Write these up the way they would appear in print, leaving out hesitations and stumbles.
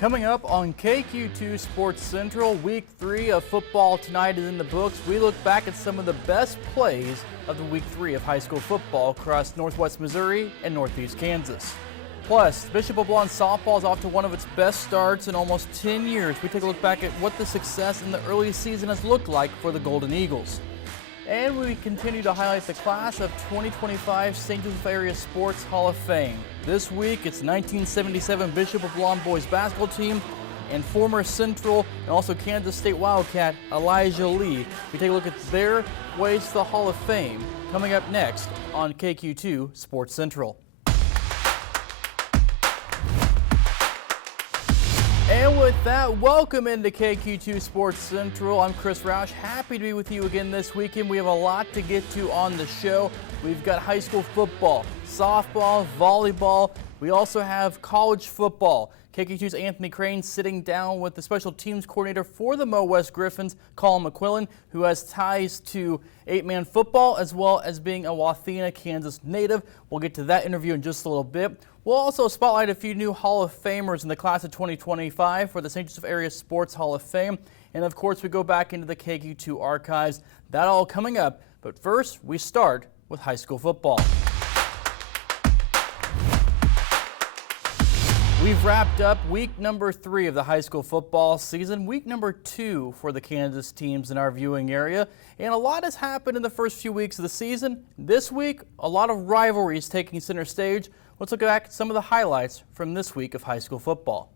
Coming up on KQ2 Sports Central, Week 3 of football tonight is in the books. We look back at some of the best plays of the Week 3 of high school football across Northwest Missouri and Northeast Kansas. Plus, Bishop LeBlond softball is off to one of its best starts in almost 10 years. We take a look back at what the success in the early season has looked like for the Golden Eagles. And we continue to highlight the class of 2025 St. Joseph Area Sports Hall of Fame. This week, it's 1977 Bishop LeBlond boys basketball team and former Central and also Kansas State Wildcat Elijah Lee. We take a look at their ways to the Hall of Fame coming up next on KQ2 Sports Central. And with that, welcome into KQ2 Sports Central. I'm Chris Roush, happy to be with you again this weekend. We have a lot to get to on the show. We've got high school football, softball, volleyball. We also have college football. KQ2's Anthony Crane sitting down with the special teams coordinator for the Mo West Griffins, Colin McQuillan, who has ties to 8-man football as well as being a Wathena, Kansas native. We'll get to that interview in just a little bit. We'll also spotlight a few new Hall of Famers in the class of 2025 for the St. Joseph Area Sports Hall of Fame. And of course, we go back into the KQ2 archives. That all coming up. But first, we start with high school football. We've wrapped up week number 3 of the high school football season, week number 2 for the Kansas teams in our viewing area. And a lot has happened in the first few weeks of the season. This week, a lot of rivalries taking center stage. Let's look back at some of the highlights from this week of high school football.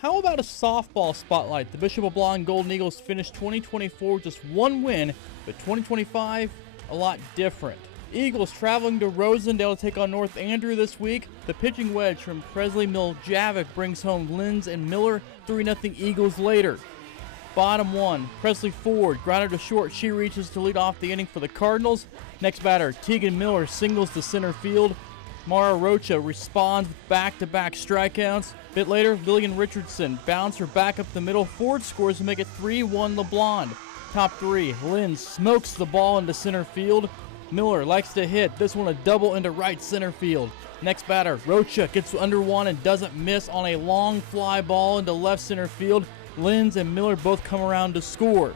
How about a softball spotlight? The Bishop LeBlond Golden Eagles finished 2024 with just one win, but 2025, a lot different. Eagles traveling to Rosendale to take on North Andrew this week. The pitching wedge from Presley Miljavik brings home Linz and Miller, 3-0 Eagles later. Bottom one, Presley Ford, grounded to short. She reaches to lead off the inning for the Cardinals. Next batter, Tegan Miller singles to center field. Mara Rocha responds with back-to-back strikeouts. A bit later, Lillian Richardson bounced her back up the middle. Ford scores to make it 3-1 LeBlond. Top three, Linz smokes the ball into center field. Miller likes to hit, this one a double into right center field. Next batter, Rocha gets under one and doesn't miss on a long fly ball into left center field. Linz and Miller both come around to score.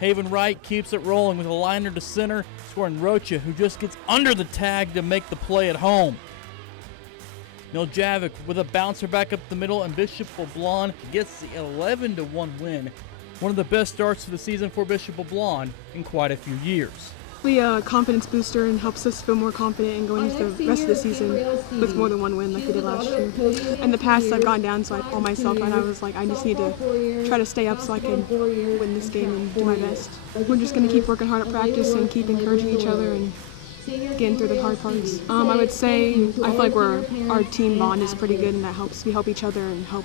Haven Wright keeps it rolling with a liner to center, scoring Rocha, who just gets under the tag to make the play at home. Miljavik with a bouncer back up the middle, and Bishop LeBlond gets the 11-1 win. One of the best starts to the season for Bishop LeBlond in quite a few years. A confidence booster and helps us feel more confident in going into the rest of the season with more than one win like we did last year. In the past, I've gone down, so I pulled myself and I was like, I just need to try to stay up so I can win this game and do my best. We're just going to keep working hard at practice and keep encouraging each other and getting through the hard parts. I would say I feel like our team bond is pretty good, and that helps. We help each other and help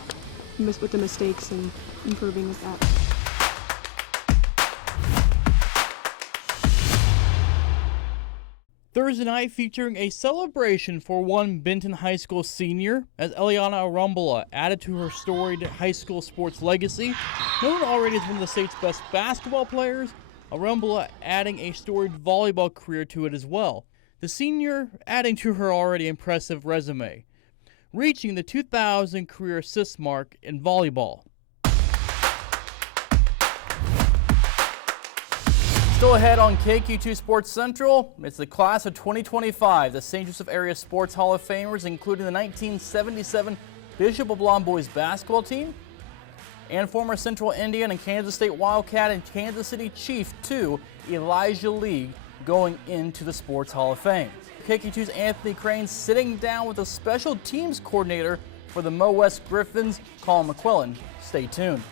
with the mistakes and improving with that. Thursday night featuring a celebration for one Benton High School senior as Eliana Arambula added to her storied high school sports legacy. Known already as one of the state's best basketball players, Arambula adding a storied volleyball career to it as well. The senior adding to her already impressive resume, reaching the 2,000 career assist mark in volleyball. Still ahead on KQ2 Sports Central, it's the class of 2025, the St. Joseph Area Sports Hall of Famers, including the 1977 Bishop LeBlond boys basketball team, and former Central Indian and Kansas State Wildcat and Kansas City Chief 2, Elijah League, going into the Sports Hall of Fame. KQ2's Anthony Crane sitting down with a special teams coordinator for the Mo West Griffins, Colin McQuillan. Stay tuned.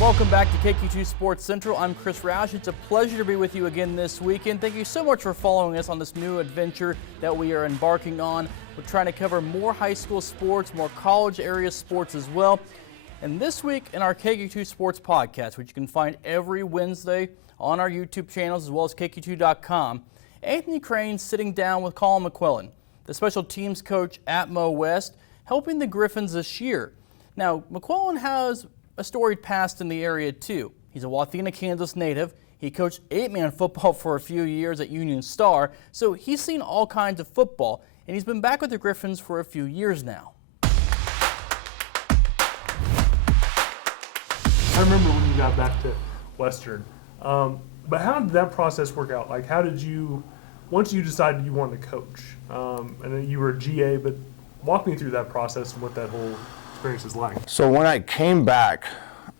Welcome back to KQ2 Sports Central. I'm Chris Roush. It's a pleasure to be with you again this weekend. Thank you so much for following us on this new adventure that we are embarking on. We're trying to cover more high school sports, more college area sports as well. And this week in our KQ2 Sports podcast, which you can find every Wednesday on our YouTube channels as well as KQ2.com, Anthony Crane sitting down with Colin McQuillan, the special teams coach at Mo West, helping the Griffins this year. Now, McQuillan has a storied past in the area too. He's a Wathena, Kansas native. He coached 8-man football for a few years at Union Star, so he's seen all kinds of football, and he's been back with the Griffins for a few years now. I remember when you got back to Western, but how did that process work out? Like, how did you, once you decided you wanted to coach, and then you were a GA, but walk me through that process and what that whole experience is like. So when I came back,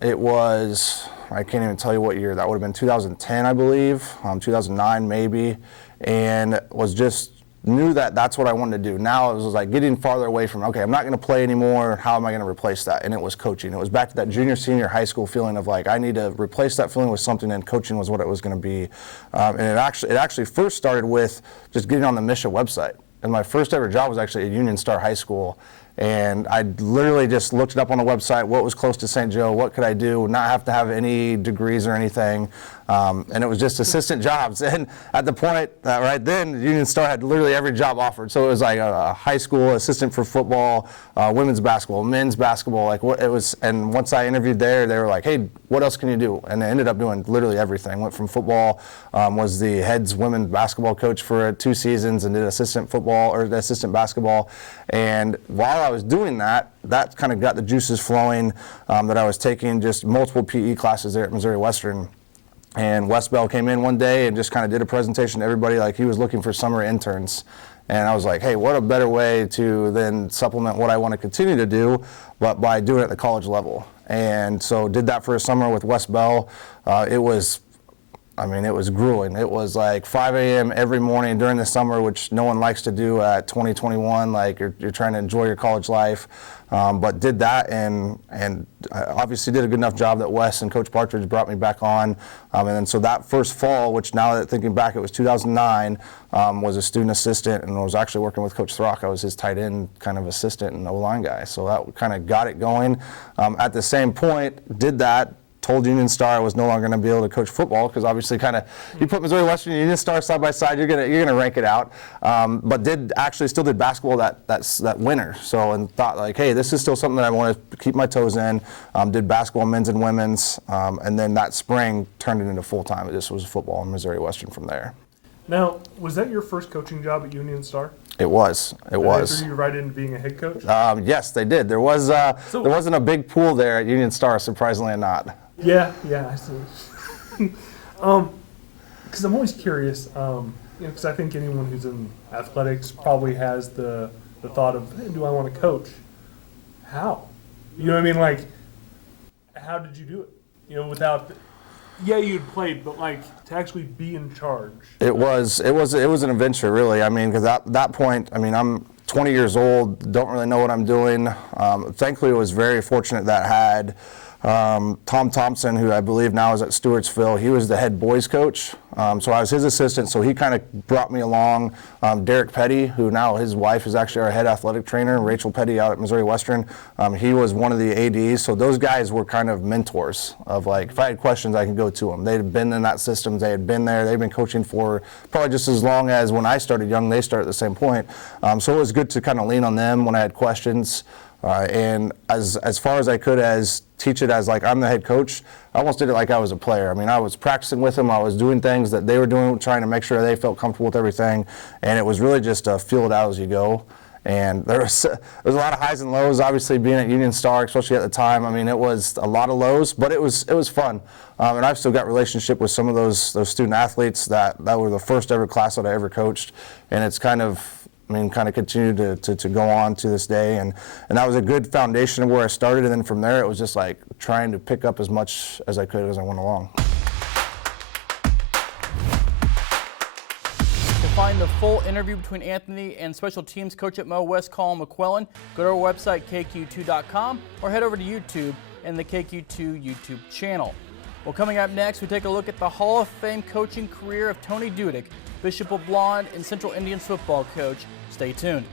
it was, I can't even tell you what year, that would have been 2010, I believe, 2009 maybe, and was just, knew that that's what I wanted to do. Now it was like getting farther away from, okay, I'm not going to play anymore, how am I going to replace that? And it was coaching. It was back to that junior, senior high school feeling of like, I need to replace that feeling with something, and coaching was what it was going to be. And it actually first started with just getting on the Misha website. And my first ever job was actually at Union Star High School. And I literally just looked it up on the website, what was close to St. Joe, what could I do, not have to have any degrees or anything. And it was just assistant jobs. And at the point, right then, Union Star had literally every job offered. So it was like a high school assistant for football, women's basketball, men's basketball, like what it was. And once I interviewed there, they were like, hey, what else can you do? And I ended up doing literally everything. Went from football, was the head's women's basketball coach for 2 seasons, and did assistant football or assistant basketball. And while I was doing that, that kind of got the juices flowing, that I was taking just multiple PE classes there at Missouri Western. And Wes Bell came in one day and just kind of did a presentation to everybody like he was looking for summer interns. And I was like, hey, what a better way to then supplement what I want to continue to do, but by doing it at the college level. And so did that for a summer with Wes Bell. It was grueling. It was like 5 a.m. every morning during the summer, which no one likes to do at 2021. Like you're trying to enjoy your college life. But did that, and I obviously did a good enough job that Wes and Coach Partridge brought me back on. And then so that first fall, which now that thinking back, it was 2009, was a student assistant, and I was actually working with Coach Throck. I was his tight end kind of assistant and O-line guy. So that kind of got it going. At the same point, did that. Told Union Star I was no longer going to be able to coach football, because obviously kind of you put Missouri Western and Union Star side by side, you're gonna rank it out. But still did basketball that winter. So, and thought like, hey, this is still something that I want to keep my toes in. Did basketball, men's and women's, and then that spring turned it into full time. It just was football in Missouri Western from there. Now, was that your first coaching job at Union Star? It was. It was. They threw you right into being a head coach? Yes, they did. There wasn't a big pool there at Union Star, surprisingly not. Yeah, I see. Because I'm always curious, because I think anyone who's in athletics probably has the thought of, hey, do I want to coach? How? You know what I mean? Like, how did you do it? Without, you'd played, but like to actually be in charge. It was an adventure, really. I mean, because at that point, I mean, I'm 20 years old, don't really know what I'm doing. Thankfully, I was very fortunate that I had Tom Thompson, who I believe now is at Stewartsville. He was the head boys coach, so I was his assistant, so he kind of brought me along. Derek Petty, who now his wife is actually our head athletic trainer, Rachel Petty out at Missouri Western, he was one of the ADs, so those guys were kind of mentors of, like, if I had questions, I could go to them. They had been in that system, they had been there, they've been coaching for probably just as long as when I started young, they started at the same point, so it was good to kind of lean on them when I had questions. And as far as I could as teach it as like I'm the head coach, I almost did it like I was a player. I mean, I was practicing with them, I was doing things that they were doing, trying to make sure they felt comfortable with everything, and it was really just feel it out as you go. And there was a lot of highs and lows, obviously being at Union Star, especially at the time. I mean, it was a lot of lows, but it was fun. And I've still got relationship with some of those student athletes that were the first ever class that I ever coached, and it's kind of continued to go on to this day, and that was a good foundation of where I started, and then from there it was just like trying to pick up as much as I could as I went along. To find the full interview between Anthony and special teams coach at Mo West, Colin McQuillan, go to our website, KQ2.com, or head over to YouTube and the KQ2 YouTube channel. Well, coming up next, we take a look at the Hall of Fame coaching career of Tony Dudick, Bishop LeBlond, and Central Indians football coach. Stay tuned.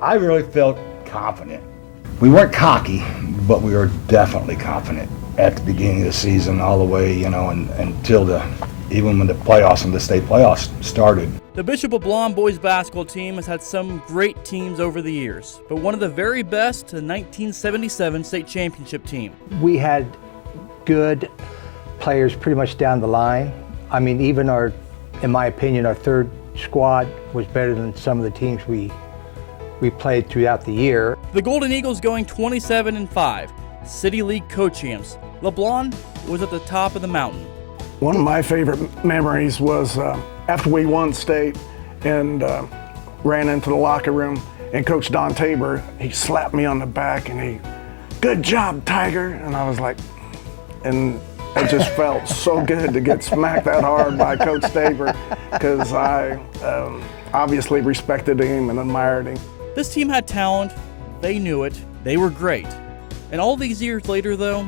I really felt confident. We weren't cocky, but we were definitely confident at the beginning of the season all the way, until even when the playoffs and the state playoffs started. The Bishop LeBlond boys basketball team has had some great teams over the years, but one of the very best, the 1977 state championship team. We had good players pretty much down the line. I mean, even in my opinion, our third squad was better than some of the teams we played throughout the year. The Golden Eagles going 27-5, City League co-champs. LeBlond was at the top of the mountain. One of my favorite memories was after we won state and ran into the locker room, and Coach Don Tabor, he slapped me on the back and good job, Tiger. And I was like, and it just felt so good to get smacked that hard by Coach Tabor, because I obviously respected him and admired him. This team had talent, they knew it, they were great. And all these years later though,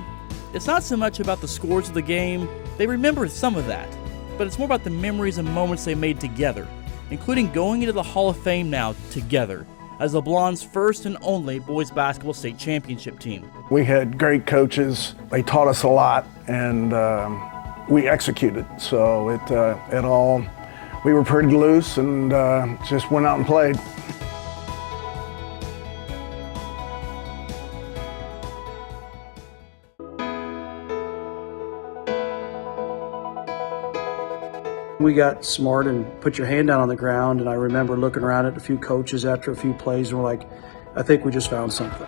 it's not so much about the scores of the game, they remember some of that, but it's more about the memories and moments they made together, including going into the Hall of Fame now together as LeBlond's first and only boys basketball state championship team. We had great coaches, they taught us a lot, and we executed, so we were pretty loose and just went out and played. We got smart and put your hand down on the ground, and I remember looking around at a few coaches after a few plays, and we're like, I think we just found something.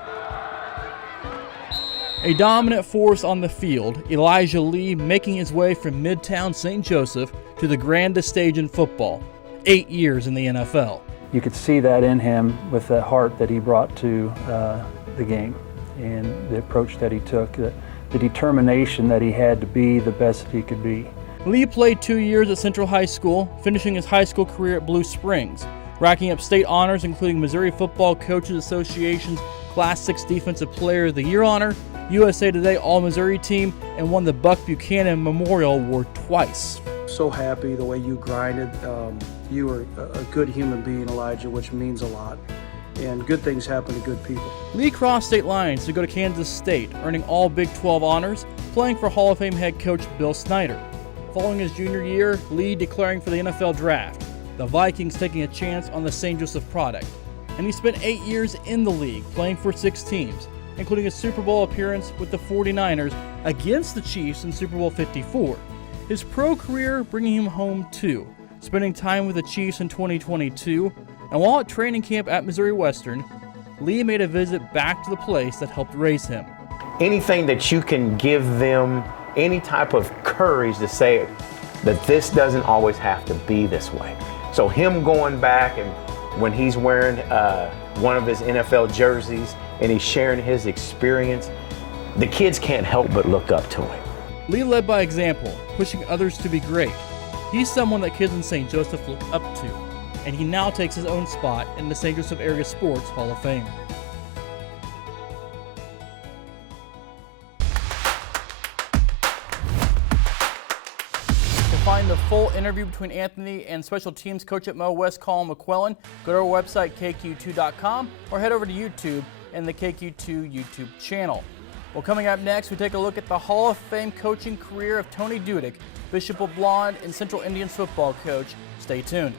A dominant force on the field, Elijah Lee making his way from Midtown St. Joseph to the grandest stage in football, 8 years in the NFL. You could see that in him with the heart that he brought to the game and the approach that he took, the determination that he had to be the best that he could be. Lee played 2 years at Central High School, finishing his high school career at Blue Springs, racking up state honors including Missouri Football Coaches Association's Class 6 Defensive Player of the Year honor, USA Today All-Missouri Team, and won the Buck Buchanan Memorial Award twice. So happy the way you grinded. You were a good human being, Elijah, which means a lot. And good things happen to good people. Lee crossed state lines to go to Kansas State, earning all Big 12 honors, playing for Hall of Fame head coach Bill Snyder. Following his junior year, Lee declaring for the NFL draft. the Vikings taking a chance on the St. Joseph product. And he spent 8 years in the league, playing for 6 teams, including a Super Bowl appearance with the 49ers against the Chiefs in Super Bowl 54. His pro career bringing him home too, spending time with the Chiefs in 2022, and while at training camp at Missouri Western, Lee made a visit back to the place that helped raise him. Anything that you can give them, any type of courage to say that this doesn't always have to be this way. So him going back and when he's wearing one of his NFL jerseys and he's sharing his experience, the kids can't help but look up to him. Lee led by example, pushing others to be great. He's someone that kids in St. Joseph look up to, and he now takes his own spot in the St. Joseph Area Sports Hall of Fame. To find the full interview between Anthony and special teams coach at Mo West, Colin McQuillan, go to our website, KQ2.com, or head over to YouTube and the KQ2 YouTube channel. Well, coming up next, we take a look at the Hall of Fame coaching career of Tony Dudick, Bishop LeBlond, and Central Indians football coach. Stay tuned.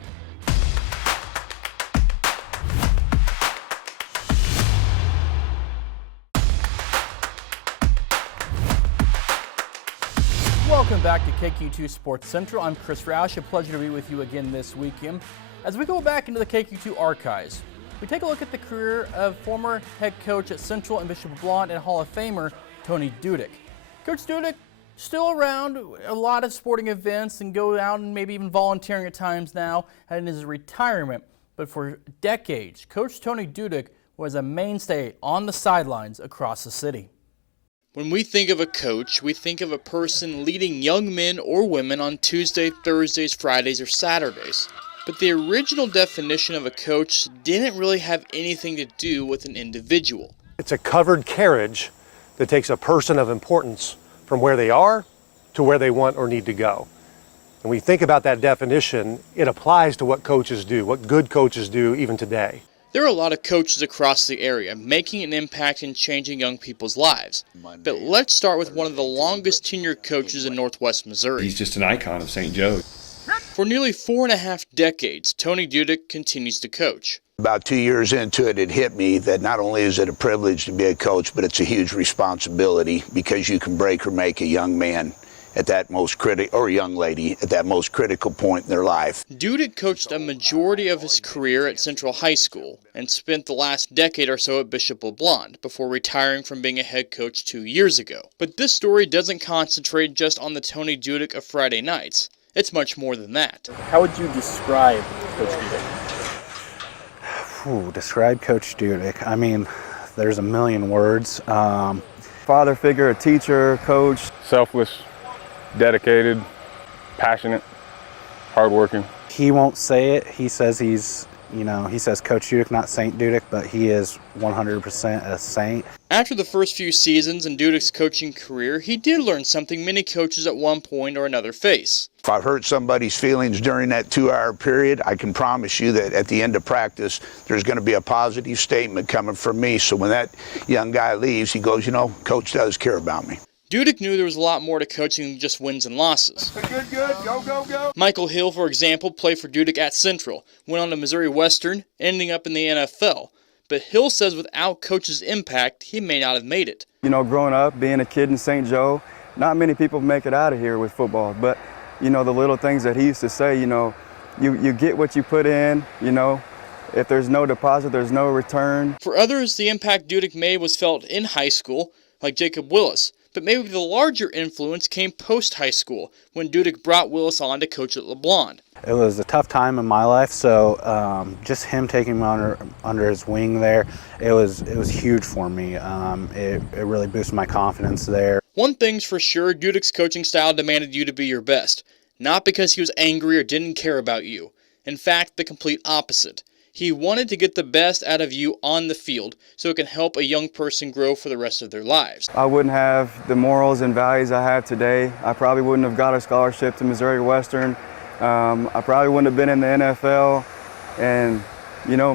Welcome back to KQ2 Sports Central. I'm Chris Roush. A pleasure to be with you again this weekend. As we go back into the KQ2 archives, we take a look at the career of former head coach at Central and Bishop LeBlond and Hall of Famer Tony Dudick. Coach Dudick still around a lot of sporting events and go out and maybe even volunteering at times now in his retirement. But for decades, Coach Tony Dudick was a mainstay on the sidelines across the city. When we think of a coach, we think of a person leading young men or women on Tuesday, Thursdays, Fridays, or Saturdays. But the original definition of a coach didn't really have anything to do with an individual. It's a covered carriage that takes a person of importance from where they are to where they want or need to go. And we think about that definition, it applies to what coaches do, what good coaches do even today. There are a lot of coaches across the area making an impact in changing young people's lives. But let's start with one of the longest tenured coaches in Northwest Missouri. He's just an icon of St. Joe. For nearly 4.5 decades, Tony Dudick continues to coach. About 2 years into it, it hit me that not only is it a privilege to be a coach, but it's a huge responsibility because you can break or make a young man at that most critical, or a young lady at that most critical point in their life. Dudick coached a majority of his career at Central High School and spent the last decade or so at Bishop LeBlond before retiring from being a head coach 2 years ago. But this story doesn't concentrate just on the Tony Dudick of Friday nights. It's much more than that. How would you describe Coach Dudick? Describe Coach Dudick. I mean, there's a million words. Father figure, a teacher, coach. Selfless, dedicated, passionate, hardworking. He won't say it. He says he's, he says Coach Dudick, not Saint Dudick, but he is 100% a Saint. After the first few seasons in Dudick's coaching career, he did learn something many coaches at one point or another face. If I've hurt somebody's feelings during that 2-hour period, I can promise you that at the end of practice, there's going to be a positive statement coming from me. So when that young guy leaves, he goes, Coach does care about me. Dudick knew there was a lot more to coaching than just wins and losses. Good, go, go, go. Michael Hill, for example, played for Dudick at Central, went on to Missouri Western, ending up in the NFL. But Hill says without Coach's impact, he may not have made it. Growing up, being a kid in St. Joe, not many people make it out of here with football. But, the little things that he used to say, you get what you put in, if there's no deposit, there's no return. For others, the impact Dudick made was felt in high school, like Jacob Willis. But maybe the larger influence came post-high school, when Dudick brought Willis on to coach at LeBlond. It was a tough time in my life, so just him taking me under his wing there, it was huge for me. It really boosted my confidence there. One thing's for sure, Dudick's coaching style demanded you to be your best, not because he was angry or didn't care about you. In fact, the complete opposite. He wanted to get the best out of you on the field so it can help a young person grow for the rest of their lives. I wouldn't have the morals and values I have today. I probably wouldn't have got a scholarship to Missouri Western. I probably wouldn't have been in the NFL and,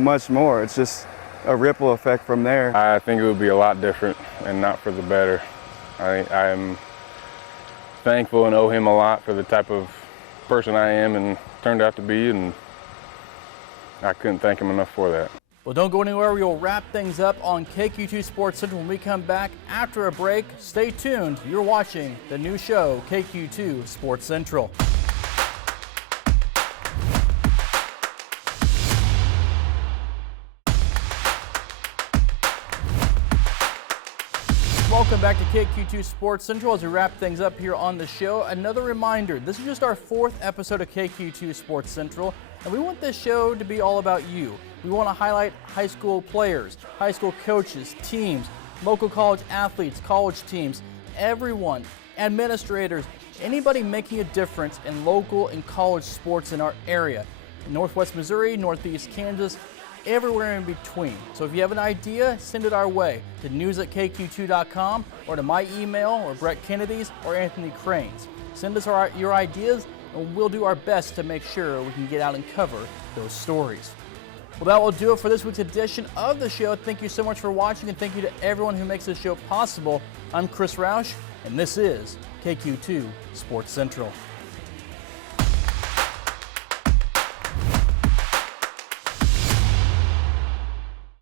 much more. It's just a ripple effect from there. I think it would be a lot different and not for the better. I'm thankful and owe him a lot for the type of person I am and turned out to be, and I couldn't thank him enough for that. Well, don't go anywhere. We'll wrap things up on KQ2 Sports Central when we come back after a break. Stay tuned. You're watching the new show, KQ2 Sports Central. Welcome back to KQ2 Sports Central as we wrap things up here on the show. Another reminder, this is just our 4th episode of KQ2 Sports Central, and we want this show to be all about you. We want to highlight high school players, high school coaches, teams, local college athletes, college teams, everyone, administrators, anybody making a difference in local and college sports in our area. In Northwest Missouri, Northeast Kansas, everywhere in between. So if you have an idea, send it our way to news@kq2.com or to my email or Brett Kennedy's or Anthony Crane's. Send us your ideas and we'll do our best to make sure we can get out and cover those stories. Well, that will do it for this week's edition of the show. Thank you so much for watching, and thank you to everyone who makes this show possible. I'm Chris Roush, and this is KQ2 Sports Central.